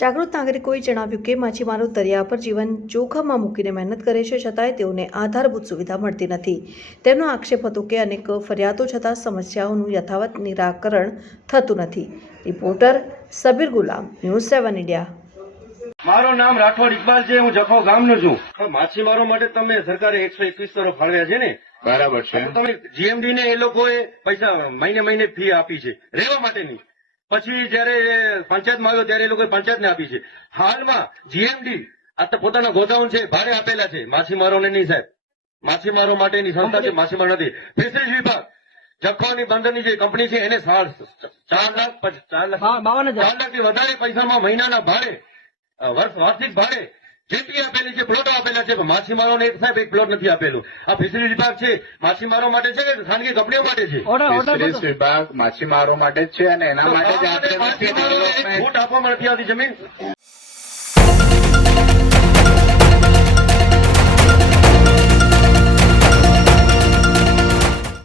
જાગૃત નાગરિકોએ જણાવ્યું કે માછીમારો દરિયા પર જીવન જોખમમાં મૂકીને મહેનત કરે છે, છતાંય તેઓને આધારભૂત સુવિધા મળતી નથી। તેમનો આક્ષેપ હતો કે અનેક ફરિયાદો છતાં સમસ્યાઓનું યથાવત નિરાકરણ થતું નથી। રિપોર્ટર સબીર ગુલામ, ન્યૂઝ 7 ઇન્ડિયા। મારું નામ રાઠોડ ઇકબાલ છે, હું જખો ગામનો છું। માછીમારો માટે તમે સરકારે 121 કરોડ ફાળવ્યા છે ને? બરાબર છે। તમે જીએમડી ને એ લોકોએ પૈસા મહિને ફી આપી છે રહેવા માટેની। પછી જયારે પંચાયતમાં આવ્યો ત્યારે એ લોકોએ પંચાયતને આપી છે। હાલમાં જીએમડી આ તો પોતાના ગોડાઉન છે ભાડે આપેલા છે, માછીમારોને નહીં સાહેબ। માછીમારો માટેની સંસ્થા છે, માછીમાર નથી। ફિશરીઝ વિભાગ જખોની બંદરની જે કંપની છે એને 4 લાખથી વધારે પૈસામાં મહિનાના ભાડે વાર્ષિક ભાડે જેટી આપેલી છે, પ્લોટો આપેલા છે। માછીમારોને એક સાહેબ એક પ્લોટ નથી આપેલું। આ ફિશરીઝ વિભાગ છે માછીમારો માટે છે કે ખાનગી કંપનીઓ માટે છે? ફિશરીઝ વિભાગ માછીમારો માટે જ છે અને એના માટે જ આપણે માછીમારોને એક ફૂટ આપવામાં નથી આવતી જમીન।